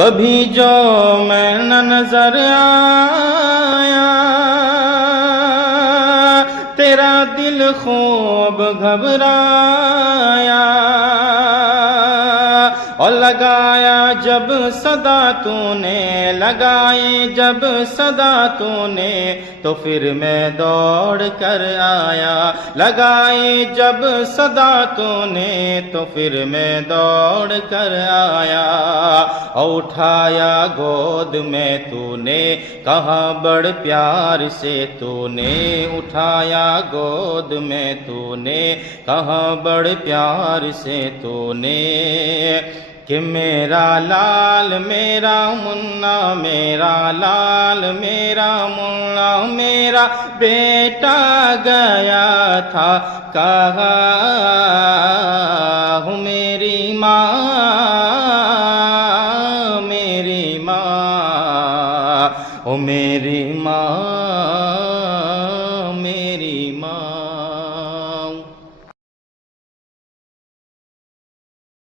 कभी जो मैं न नजर आया, तेरा दिल खूब घबराया, और लगाया जब सदा तूने, लगाई जब सदा तूने, तो फिर मैं दौड़ कर आया। लगाई जब सदा तूने, तो फिर मैं दौड़ कर आया। और उठाया गोद में तूने, कहाँ बड़ प्यार से तूने उठाया गोद में तूने, कहाँ बड़ प्यार से तूने। कि मेरा लाल मेरा मुन्ना, मेरा लाल मेरा मुन्ना, मेरा बेटा गया था कहाँ। हूँ मेरी माँ, मेरी माँ, ओ मेरी माँ।